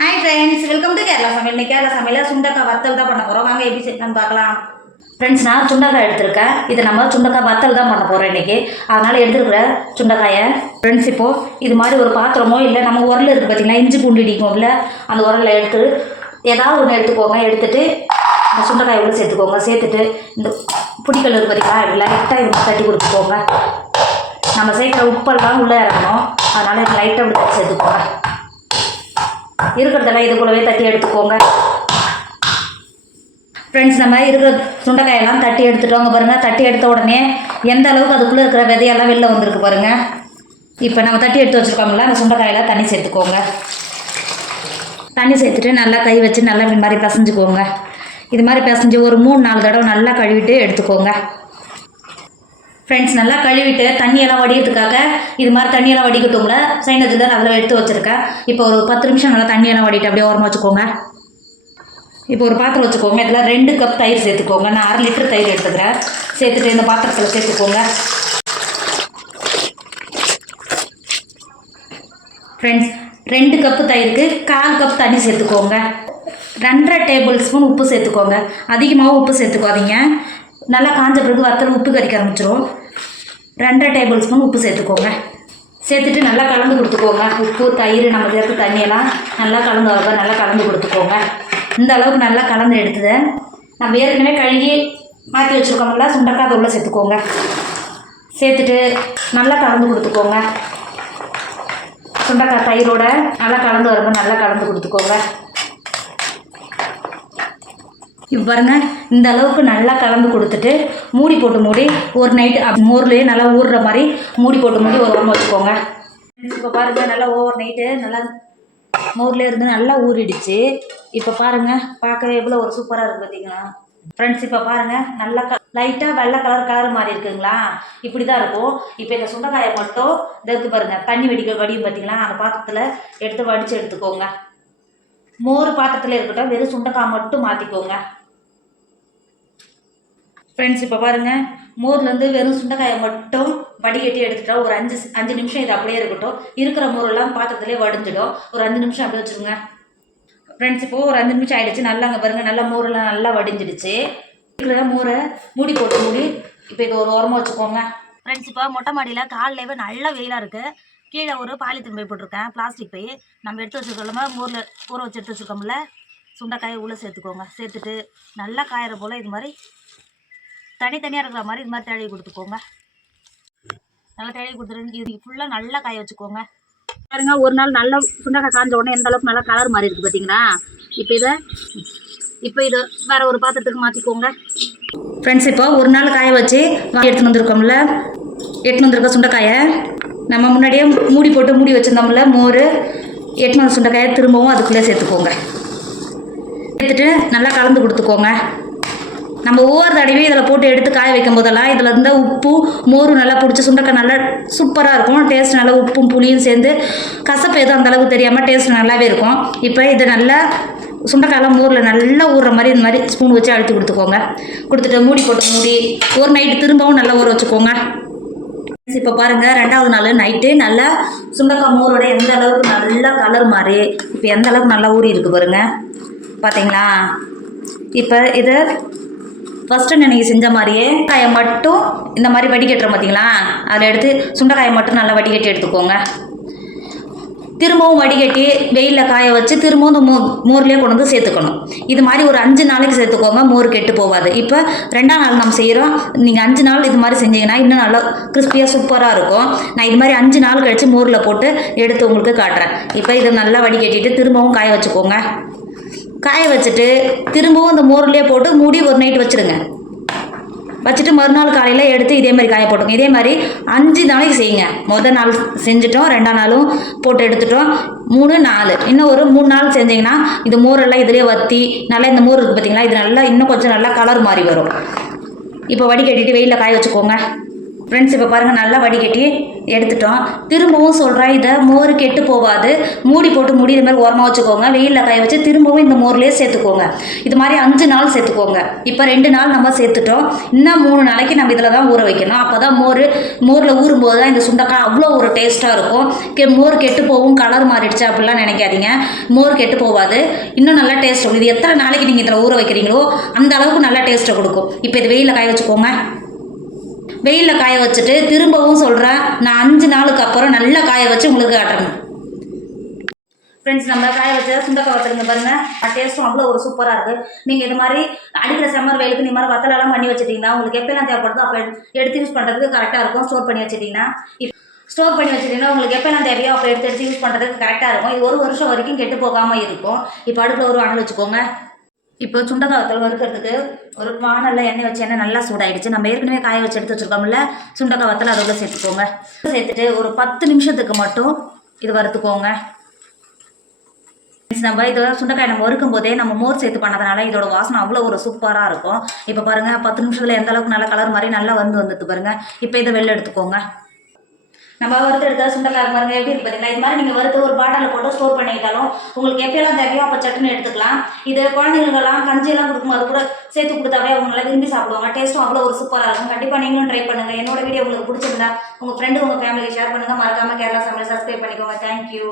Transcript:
Hi friends, welcome to Kerala சமையல். இன்னைக்கு கேரளா சமையல் சுண்டக்காய் வத்தல் தான் பண்ண போகிறோம். வாங்க எப்படி செய்யலாம்னு பார்க்கலாம். ஃப்ரெண்ட்ஸ், நான் சுண்டக்காய் எடுத்திருக்கேன். இதை நம்ம சுண்டக்காய் வத்தல் தான் பண்ண போகிறோம் இன்றைக்கி. அதனால் எடுத்துருக்கிற சுண்டக்காயை ஃப்ரெண்ட்ஸ் இப்போது இது மாதிரி ஒரு பாத்திரமோ இல்லை நம்ம உரல் இருக்குது பார்த்திங்கன்னா, இஞ்சி பூண்டு இடிக்கும் இல்லை, அந்த உரலில் எடுத்து ஏதாவது ஒன்று எடுத்துக்கோங்க. எடுத்துகிட்டு இந்த சுண்டக்காயை உள்ள சேர்த்துக்கோங்க. சேர்த்துட்டு இந்த புடிக்கல் இருக்குது பார்த்திங்களா, இப்படி லைட்டாக இது தட்டி கொடுத்துக்கோங்க. நம்ம சேர்க்குற உப்பெல்லாம் உள்ளே இறங்கணும். அதனால் இது லைட்டாக இப்படி சேர்த்துக்கோங்க. இருக்கிறதெல்லாம் இது கூடவே தட்டி எடுத்துக்கோங்க. ஃப்ரெண்ட்ஸ், நம்ம இருக்கிற சுண்டைக்காயெல்லாம் தட்டி எடுத்துட்டோங்க பாருங்கள். தட்டி எடுத்த உடனே எந்த அளவுக்கு அதுக்குள்ளே இருக்கிற விதையெல்லாம் வெளில வந்திருக்கு பாருங்கள். இப்போ நம்ம தட்டி எடுத்து வச்சுருக்கோம்ல, அந்த சுண்டைக்காயெல்லாம் தண்ணி சேர்த்துக்கோங்க. தண்ணி சேர்த்துட்டு நல்லா கை வச்சு நல்லா இது மாதிரி பிசைஞ்சுக்கோங்க. இது மாதிரி பிசைஞ்சு ஒரு 3-4 தடவை நல்லா கழுவிட்டு எடுத்துக்கோங்க. ஃப்ரெண்ட்ஸ், நல்லா கழுவிட்டு தண்ணியெல்லாம் வடிக்கிறதுக்காக இது மாதிரி தண்ணியெல்லாம் வடிக்கட்டும்ல, சைனத்தில் அதில் எடுத்து வச்சுருக்கேன். இப்போ ஒரு 10 நிமிஷம் நல்லா தண்ணியெல்லாம் வடிட்டு அப்படியே ஓரமாக வச்சுக்கோங்க. இப்போ ஒரு பாத்திரம் வச்சுக்கோங்க. இதில் 2 கப் தயிர் சேர்த்துக்கோங்க. நான் 1/2 லிட்டர் தயிர் எடுத்துக்கிறேன். சேர்த்துட்டு இந்த பாத்திரத்தில் சேர்த்துக்கோங்க. ஃப்ரெண்ட்ஸ், 2 கப்பு தயிருக்கு 1/4 கப் தண்ணி சேர்த்துக்கோங்க. 2.5 டேபிள் ஸ்பூன் உப்பு சேர்த்துக்கோங்க. அதிகமாகவும் உப்பு சேர்த்துக்காதீங்க. நல்லா காஞ்ச பிறகு வத்தல் உப்பு கறிக்க ஆரம்பிச்சிடும். 2.5 டேபிள் ஸ்பூன் உப்பு சேர்த்துக்கோங்க. சேர்த்துட்டு நல்லா கலந்து கொடுத்துக்கோங்க. உப்பு, தயிர், நம்ம சேர்த்து தண்ணியெல்லாம் நல்லா கலந்து நல்லா கலந்து கொடுத்துக்கோங்க. இந்த அளவுக்கு நல்லா கலந்து எடுத்ததை நம்ம ஏற்கனவே கழுகி மாற்றி வச்சுருக்கோம்ல சுண்டக்காய், அதை உள்ளே சேர்த்துக்கோங்க. சேர்த்துட்டு நல்லா கலந்து கொடுத்துக்கோங்க. சுண்டக்காய் தயிரோட நல்லா கலந்து வரும்போது நல்லா கலந்து கொடுத்துக்கோங்க. இப்போ பாருங்கள், இந்த அளவுக்கு நல்லா கலந்து கொடுத்துட்டு மூடி ஒரு நைட்டு மோர்லேயே நல்லா ஊறுற மாதிரி மூடி ஒரு வாரம் வச்சுக்கோங்க. இப்போ பாருங்கள், நல்லா ஓவர் நைட்டு நல்லா மோர்லேயே இருந்து நல்லா ஊறிடுச்சு. இப்போ பாருங்கள், பார்க்கவே எவ்வளோ ஒரு சூப்பராக இருக்குது பார்த்தீங்களா ஃப்ரெண்ட்ஸ். இப்போ பாருங்கள், நல்லா லைட்டாக வெள்ளை கலர் மாதிரி இருக்குங்களா, இப்படி தான் இருக்கும். இப்போ இந்த சுண்டைக்காயை மட்டும் எடுத்து பாருங்கள், தண்ணி வடியும் பார்த்தீங்களா, அந்த பாத்திரத்தில் எடுத்து வடித்து எடுத்துக்கோங்க. மோர் பாத்திரத்தில் இருக்கட்டும், வெறும் சுண்டைக்காய் மட்டும் மாற்றிக்கோங்க. ஃப்ரெண்ட்ஸ், இப்போ பாருங்கள், மோர்லேருந்து வெறும் சுண்டைக்காயை மட்டும் வடிகட்டி எடுத்துட்டா ஒரு 5 நிமிஷம் இது அப்படியே இருக்கட்டும். இருக்கிற மோரெல்லாம் பாத்திரத்துலேயே வடிஞ்சிடும். ஒரு 5 நிமிஷம் அப்படியே வச்சுருங்க. ஃப்ரெண்ட்ஸ், இப்போது ஒரு 5 நிமிஷம் ஆகிடுச்சு. நல்லா அங்கே பாருங்கள், நல்லா மோரெல்லாம் நல்லா வடிஞ்சிடுச்சு. இருக்கிற மோரை மூடி இப்போ இது ஒரு ஓரமாக வச்சுக்கோங்க. ஃப்ரெண்ட்ஸ், இப்போ மொட்டை மாடியில் காலையிலேயே நல்லா வெயிலாக இருக்குது. கீழே ஒரு பாலித்தீன் பை போட்டிருக்கேன், பிளாஸ்டிக் பை. நம்ம எடுத்து வச்சுருக்கோம்ல, மோரில் ஊற வச்சு எடுத்து வச்சுருக்கோம்ல, சுண்டைக்காயை உள்ளே சேர்த்துக்கோங்க. சேர்த்துட்டு நல்லா காயிற போல் இது மாதிரி தனித்தனியாக இருக்கிற மாதிரி இது மாதிரி தழவி கொடுத்துக்கோங்க. நல்லா தழவி கொடுத்துட்டு இது ஃபுல்லாக நல்லா காய வச்சுக்கோங்க. பாருங்க, ஒரு நாள் நல்லா சுண்டைக்காய் காஞ்ச உடனே எந்த அளவுக்கு நல்லா கலர் மாதிரி இருக்குது பார்த்தீங்களா. இப்போ இதை வேறு ஒரு பாத்திரத்துக்கு மாற்றிக்கோங்க. ஃப்ரெண்ட்ஸ், இப்போ ஒரு நாள் காய வச்சு எடுத்துன்னு வந்திருக்க சுண்டைக்காயை நம்ம முன்னாடியே மூடி வச்சுருந்தோம்ல மோர், எடுத்துன்னு வந்த சுண்டைக்காயை திரும்பவும் அதுக்குள்ளே சேர்த்துக்கோங்க. சேர்த்துட்டு நல்லா கலந்து கொடுத்துக்கோங்க. நம்ம ஒவ்வொரு தடவையும் இதில் போட்டு எடுத்து காய வைக்கும் போதெல்லாம் இதில் இருந்தால் உப்பு மோரும் நல்லா பிடிச்சி சுண்டைக்காய் நல்லா சூப்பராக இருக்கும். டேஸ்ட் நல்லா உப்பும் புளியும் சேர்ந்து கசப்பு எதுவும் அந்தளவுக்கு தெரியாமல் டேஸ்ட் நல்லாவே இருக்கும். இப்போ இதை நல்லா சுண்டைக்காயெல்லாம் மோரில் நல்லா ஊறுற மாதிரி இந்த மாதிரி ஸ்பூன் வச்சு அழுத்தி கொடுத்துட்டு மூடி ஒரு நைட்டு திரும்பவும் நல்லா ஊற வச்சுக்கோங்க. இப்போ பாருங்கள், 2வது நாள் நைட்டு நல்லா சுண்டைக்காய் மோரோட எந்த அளவுக்கு நல்லா கலர் மாதிரி இப்போ எந்த அளவுக்கு நல்லா ஊறி இருக்குது பாருங்கள். பார்த்தீங்களா, இப்போ இதை ஃபஸ்ட்டு நீங்கள் செஞ்ச மாதிரியே காயை மட்டும் இந்த மாதிரி வடிகட்டுறோம் பார்த்தீங்களா, அதில் எடுத்து சுண்டைக்காயை மட்டும் நல்லா வடிகட்டி எடுத்துக்கோங்க. திரும்பவும் வடிகட்டி வெயிலில் காய வச்சு திரும்பவும் இந்த மோர்லேயே கொண்டு வந்து சேர்த்துக்கணும். இது மாதிரி ஒரு 5 நாளைக்கு சேர்த்துக்கோங்க, மோர் கெட்டு போகாது. இப்போ 2ஆம் நாள் நம்ம செய்கிறோம். நீங்கள் 5 நாள் இது மாதிரி செஞ்சீங்கன்னா இன்னும் நல்லா கிறிஸ்பியாக சூப்பராக இருக்கும். நான் இது மாதிரி 5 நாள் கழித்து மோரில் போட்டு எடுத்து உங்களுக்கு காட்டுறேன். இப்போ இதை நல்லா வடிகட்டிட்டு திரும்பவும் காய வச்சுக்கோங்க. காய வச்சுட்டு திரும்பவும் இந்த மோர்லேயே போட்டு மூடி ஒரு நைட்டு வச்சுட்டு மறுநாள் காலையில் எடுத்து இதே மாதிரி காய போட்டுங்க. இதே மாதிரி 5 நாளைக்கு செய்யுங்க. முதல் நாள் செஞ்சுட்டோம், 2ஆம் நாளும் போட்டு எடுத்துட்டோம், 3, 4 இன்னும் ஒரு 3 நாள் செஞ்சிங்கன்னா இது மோரெல்லாம் இதிலே வற்றி நல்லா இந்த மோர் இருக்குது பார்த்தீங்களா, இது நல்லா இன்னும் கொஞ்சம் நல்லா கலர் மாறி வரும். இப்போ வடிகட்டிட்டு வெயிலில் காய வச்சுக்கோங்க. ஃப்ரெண்ட்ஸ் இப்போ பாருங்கள் நல்லா வடிகட்டி எடுத்துட்டோம். திரும்பவும் சொல்கிறேன், இதை மோர் கெட்டு போகாது. மூடி போட்டு மூடி இது மாதிரி ஓரமாக வச்சுக்கோங்க. வெயிலில் காய வச்சு திரும்பவும் இந்த மோர்லேயே சேர்த்துக்கோங்க. இது மாதிரி 5 நாள் சேர்த்துக்கோங்க. இப்போ 2 நாள் நம்ம சேர்த்துட்டோம். இன்னும் 3 நாளைக்கு நம்ம இதில் தான் ஊற வைக்கணும். அப்போ தான் மோரில் ஊறும்போது தான் இந்த சுண்டைக்காய் அவ்வளோ ஒரு டேஸ்ட்டாக இருக்கும். மோர் கெட்டு போகும், கலர் மாறிடுச்சு அப்படிலாம் நினைக்காதீங்க. மோர் கெட்டு போகாது, இன்னும் நல்லா டேஸ்ட் இருக்கும். இது எத்தனை நாளைக்கு நீங்கள் இதில் ஊற வைக்கிறீங்களோ அந்த அளவுக்கு நல்லா டேஸ்ட்டை கொடுக்கும். இப்போ இது வெயிலில் காய வச்சுக்கோங்க. வெயிலில் காய வச்சுட்டு திரும்பவும் சொல்கிறேன், நான் 5 நாளுக்கு அப்புறம் நல்லா காய வச்சு உங்களுக்கு காட்டுறேன். ஃப்ரெண்ட்ஸ், நம்ம காய வச்ச சுண்டைக்காய் வத்தலுங்க பாருங்கள், டேஸ்ட்டும் அவ்வளோ ஒரு சூப்பராக இருக்குது. நீங்கள் இது மாதிரி அடிக்கிற சம்மர் வெயிலுக்கு இந்த மாதிரி வத்தலெல்லாம் பண்ணி வச்சுட்டிங்கன்னா உங்களுக்கு எப்போலாம் தேவைப்படுதோ அப்போ எடுத்து யூஸ் பண்ணுறதுக்கு கரெக்டாக இருக்கும். ஸ்டோர் பண்ணி வச்சுட்டிங்கன்னா உங்களுக்கு எப்போலாம் தேவையோ அப்போ எடுத்து யூஸ் பண்ணுறதுக்கு கரெக்டாக இருக்கும். இது 1 வருஷம் வரைக்கும் கெட்டு போகாமல் இருக்கும். இப்போ அடுப்பில் ஒரு அணல் வச்சுக்கோங்க. இப்போ சுண்டைக்காய் வத்தல் வறுக்கிறதுக்கு ஒரு வானல்ல எண்ணெய் வச்சு எண்ணெய் நல்லா சூடாயிடுச்சு. நம்ம ஏற்கனவே காய வச்சு எடுத்து வச்சுருக்கோம்ல சுண்டைக்காய் வத்தல், அதோட சேர்த்துக்கோங்க. சேர்த்துட்டு ஒரு 10 நிமிஷத்துக்கு மட்டும் இது வறுத்துக்கோங்க. நம்ம இதோட சுண்டைக்காய் நம்ம வறுக்கும் போதே நம்ம மோர் சேர்த்து பண்ணதுனால இதோட வாசனை அவ்வளோ ஒரு சூப்பராக இருக்கும். இப்போ பாருங்கள் 10 நிமிஷத்தில் எந்த அளவுக்கு நல்லா கலர் மாதிரி நல்லா வந்துட்டு பாருங்கள். இப்போ இதை வெளில எடுத்துக்கோங்க. நம்ம வறுத்து எடுத்த சுண்டைக்காய் பாருங்க எப்படி இருக்கு பார்த்தீங்களா? இது மாதிரி நீங்கள் வறுத்து ஒரு பாட்டிலில் போட்டு ஸ்டோர் பண்ணிக்கிட்டாலும் உங்களுக்கு எப்போலாம் தேவையோ அப்போ சட்டுன்னு எடுத்துக்கலாம். இது குழந்தைங்களுக்கெல்லாம் கஞ்சியெல்லாம் கொடுக்கும்போது கூட சேர்த்து கொடுத்தாவே அவங்களால விரும்பி சாப்பிடுவாங்க. டேஸ்ட்டும் அவ்வளோ ஒரு சூப்பராக இருக்கும். கண்டிப்பாக நீங்களும் ட்ரை பண்ணுங்கள். என்னோட வீடியோ உங்களுக்கு பிடிச்சிருந்தா உங்கள் ஃப்ரெண்டு உங்கள் ஃபேமிலிக்கு ஷேர் பண்ணுங்கள். மறக்காமல் கேரளா சமையல் சப்ஸ்கிரைப் பண்ணிக்கோங்க. தேங்க்யூ.